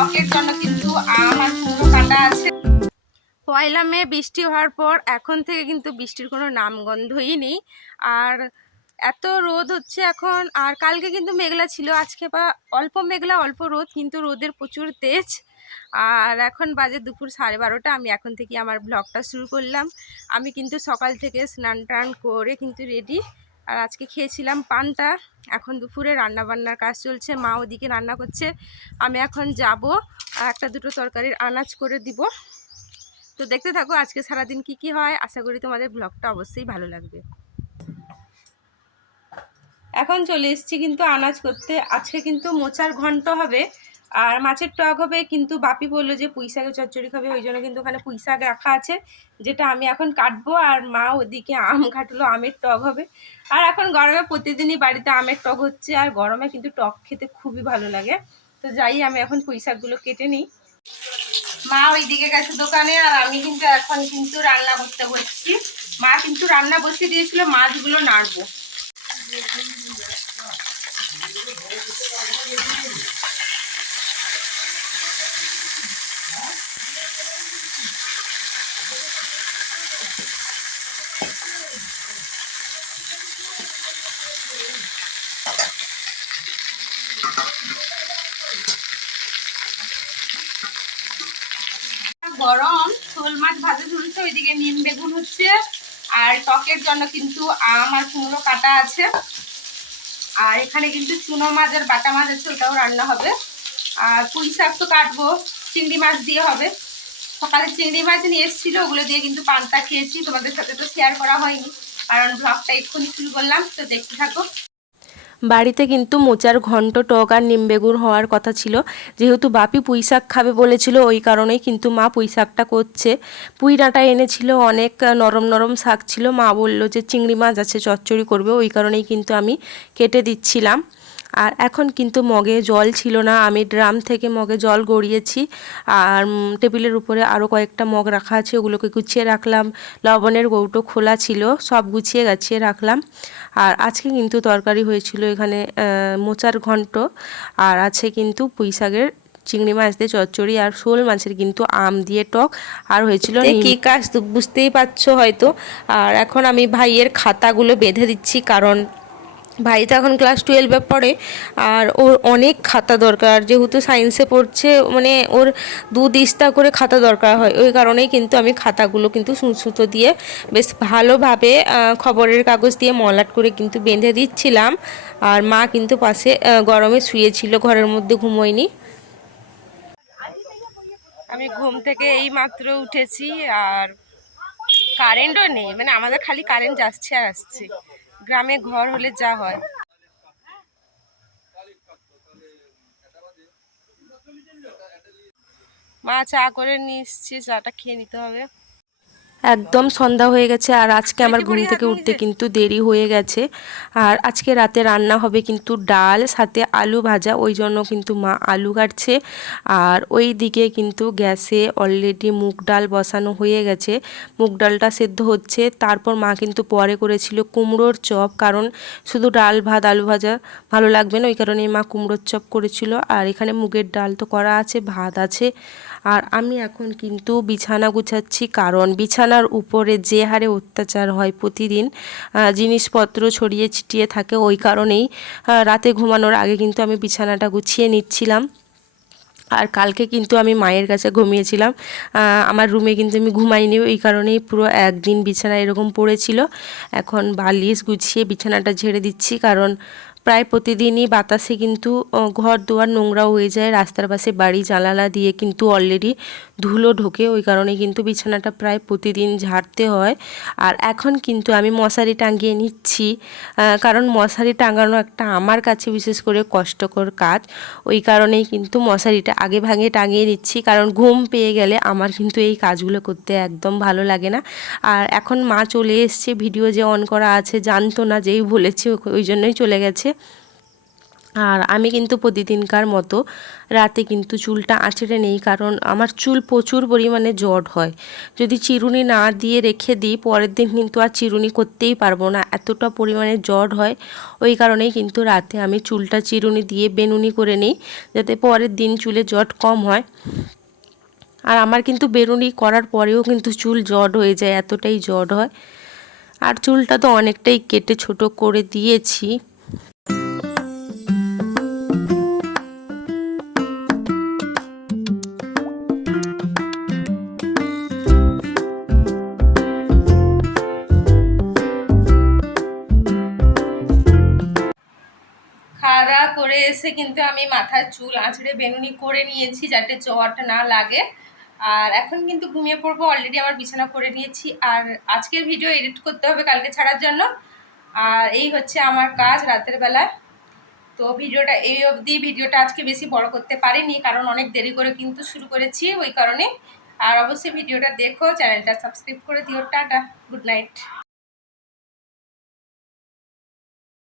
টকের জন্য কিন্তু আম আর কুমড়ো কাটা আছে। পয়লা মে বৃষ্টি হওয়ার পর এখন থেকে কিন্তু বৃষ্টির কোনো নামগন্ধই নেই। আর এত রোদ হচ্ছে এখন। আর কালকে কিন্তু মেঘলা ছিল, আজকে বা অল্প মেঘলা অল্প রোদ, কিন্তু রোদের প্রচুর তেজ। আর এখন বাজে দুপুর 12:30। আমি এখন থেকে আমার ব্লগটা শুরু করলাম। আমি কিন্তু সকাল থেকে স্নান টান করে কিন্তু রেডি। আর আজকে খেয়েছিলাম পান্তা। এখন দুপুরে রান্না বান্নার কাজ চলছে, মা ওদিকে রান্না করছে। আমি এখন যাব একটা দুটো তরকারির আনাজ করে দিব। তো দেখতে থাকো আজকে সারাদিন কি কি হয়। আশা করি তোমাদের ব্লগটা অবশ্যই ভালো লাগবে। এখন চলে এসেছি কিন্তু আনাজ করতে। আজকে কিন্তু মোচার ঘন্ট হবে আর মাছের টক হবে। কিন্তু বাপি বললো যে পুঁই শাকের চচ্চড়ি খাবে, ওই জন্য কিন্তু ওখানে পুঁই শাক রাখা আছে, যেটা আমি এখন কাটবো। আর মা ওদিকে আম কাটলো, আমের টক হবে। আর এখন গরমে প্রতিদিনই বাড়িতে আমের টক হচ্ছে, আর গরমে কিন্তু টক খেতে খুবই ভালো লাগে। তো যাই, আমি এখন পুঁই শাকগুলো কেটে নিই। মা ওইদিকে গেছে দোকানে, আর আমি কিন্তু এখন কিন্তু রান্না করতে বসছি। মা কিন্তু রান্না বসিয়ে দিয়েছিল, মাছগুলো নাড়বো। গরম শোল মাছ ভাজা ঝুলছে, ওইদিকে নিম বেগুন হচ্ছে। আর টকের জন্য কিন্তু আম আর কুমড়ো কাটা আছে। আর এখানে কিন্তু চুনো মাছ আর বাটা মাছ আছে, ওটাও রান্না হবে। আর পুঁই শাক তো কাটবো, চিংড়ি মাছ দিয়ে হবে। সকালে চিংড়ি মাছ নিয়ে এসেছিলো, ওগুলো দিয়ে কিন্তু পান্তা খেয়েছি। তোমাদের সাথে তো শেয়ার করা হয়নি, কারণ ব্লগটা এক্ষুনি শুরু করলাম। তো দেখতে থাকো। বাড়িতে কিন্তু মোচার ঘন্ট, টক আর নিম বেগুন হওয়ার কথা ছিল। যেহেতু বাপি পুঁই শাক খাবে বলেছিল, ওই কারণেই কিন্তু মা পুঁই শাকটা করছে। পুঁই ডাঁটা এনেছিল, অনেক নরম নরম শাক ছিল। মা বলল যে চিংড়ি মাছ আছে, চচ্চড়ি করবে, ওই কারণেই কিন্তু আমি কেটে দিচ্ছিলাম। আর এখন কিন্তু মগে জল ছিল না, আমি ড্রাম থেকে মগে জল গড়িয়েছি। আর টেবিলের উপরে আরও কয়েকটা মগ রাখা আছে, ওগুলোকে গুছিয়ে রাখলাম। লবণের কৌটো খোলা ছিল, সব গুছিয়ে গাছিয়ে রাখলাম। আর আজকে কিন্তু তরকারি হয়েছিল এখানে মোচার ঘন্ট, আর আছে কিন্তু পুঁই শাকের চিংড়ি মাছ দিয়ে চচ্চড়ি, আর শোল মাছের কিন্তু আম দিয়ে টক, আর হয়েছিল কি কাজ তো বুঝতেই পারছো হয়তো। আর এখন আমি ভাইয়ের খাতাগুলো বেঁধে দিচ্ছি, কারণ ভাই তো এখন ক্লাস 12-এ পড়ে। আর ওর অনেক খাতা দরকার, যেহেতু সায়েন্সে পড়ছে, মানে ওর 2 দিস্তা করে খাতা দরকার হয়। ওই কারণেই কিন্তু আমি খাতাগুলো কিন্তু সুতো দিয়ে বেশ ভালোভাবে খবরের কাগজ দিয়ে মলাট করে কিন্তু বেঁধে দিচ্ছিলাম। আর মা কিন্তু পাশে গরমে শুয়েছিল, ঘরের মধ্যে ঘুমোয়নি। আমি ঘুম থেকে এই মাত্র উঠেছি, আর কারেন্টও নেই। মানে আমাদের খালি কারেন্ট যাচ্ছে আর আসছে, গ্রামে ঘর হলে যা হয়। মা চা করে নিয়ে এসছে, চাটা খেয়ে নিতে হবে। একদম সন্ধ্যা হয়ে গেছে, আর আজকে আমার ঘুম থেকে উঠতে কিন্তু দেরি হয়ে গেছে। আর আজকে রাতে রান্না হবে কিন্তু ডাল সাথে আলু ভাজা, ওই জন্য কিন্তু মা আলু কাটছে। আর ওই দিকে কিন্তু গ্যাসে অলরেডি মুগ ডাল বসানো হয়ে গেছে, মুগ ডালটা সেদ্ধ হচ্ছে। তারপর মা কিন্তু পরে করেছিল কুমড়োর চপ, কারণ শুধু ডাল ভাত আলু ভাজা ভালো লাগবে না, ওই কারণে মা কুমড়োর চপ করেছিল। আর এখানে মুগের ডাল তো করা আছে, ভাত আছে। আর আমি এখন কিন্তু বিছানা গুছাচ্ছি, কারণ বিছানার উপরে যে হারে অত্যাচার হয় প্রতিদিন, জিনিসপত্র ছড়িয়ে ছিটিয়ে থাকে, ওই কারণেই রাতে ঘুমানোর আগে কিন্তু আমি বিছানাটা গুছিয়ে নিচ্ছিলাম। আর কালকে কিন্তু আমি মায়ের কাছে ঘুমিয়েছিলাম, আমার রুমে কিন্তু আমি ঘুমাইনি, ওই কারণেই পুরো একদিন বিছানা এরকম পড়েছিল। এখন বালিশ গুছিয়ে বিছানাটা ঝেড়ে দিচ্ছি, কারণ প্রায় প্রতিদিনই বাতাসে কিন্তু ঘর দুয়ার নোংরা হয়ে যায়। রাস্তার পাশে বাড়ি জানালা দিয়ে কিন্তু অলরেডি ধুলো ঢোকে, ওই কারণে কিন্তু বিছানাটা প্রায় প্রতিদিন ঝাড়তে হয়। আর এখন কিন্তু আমি মশারি টাঙিয়ে নিচ্ছি, কারণ মশারি টাঙানো একটা আমার কাছে বিশেষ করে কষ্টকর কাজ। ওই কারণেই কিন্তু মশারিটা আগে ভাগে টাঙিয়ে নিচ্ছি, কারণ ঘুম পেয়ে গেলে আমার কিন্তু এই কাজগুলো করতে একদম ভালো লাগে না। আর এখন মা চলে এসছে, ভিডিও যে অন করা আছে জানতো না, যেই বলেছে ওই জন্যই চলে গেছে। আর আমি কিন্তু প্রতিদিনকার মতো রাতে কিন্তু চুলটা আঁচড়ে নেই, কারণ আমার চুল প্রচুর পরিমাণে জট হয়। যদি চিরুনি না দিয়ে রেখে দিই পরের দিন কিন্তু আর চিরুনি করতেই পারবো না, এতটা পরিমাণে জট হয়। ওই কারণেই কিন্তু রাতে আমি চুলটা চিরুনি দিয়ে বেনুনি করে নিই, যাতে পরের দিন চুলে জট কম হয়। আর আমার কিন্তু বেনুনি করার পরেও কিন্তু চুল জট হয়ে যায়, এতটাই জট হয়। আর চুলটা তো অনেকটাই কেটে ছোট করে দিয়েছি। খাওয়া দাওয়া করে এসে কিন্তু আমি মাথার চুল আঁচড়ে বেনুনি করে নিয়েছি যাতে জট না লাগে। আর এখন কিন্তু ঘুমিয়ে পড়বো, অলরেডি আমার বিছানা করে নিয়েছি। আর আজকের ভিডিও এডিট করতে হবে কালকে ছাড়ার জন্য। আর এই হচ্ছে আমার কাজ রাতের বেলায়। তো ভিডিওটা এই অবধি, ভিডিওটা আজকে বেশি বড় করতে পারিনি কারণ অনেক দেরি করে কিন্তু শুরু করেছি ওই কারণে। আর অবশ্যই ভিডিওটা দেখো, চ্যানেলটা সাবস্ক্রাইব করে দিও। Tata, good night.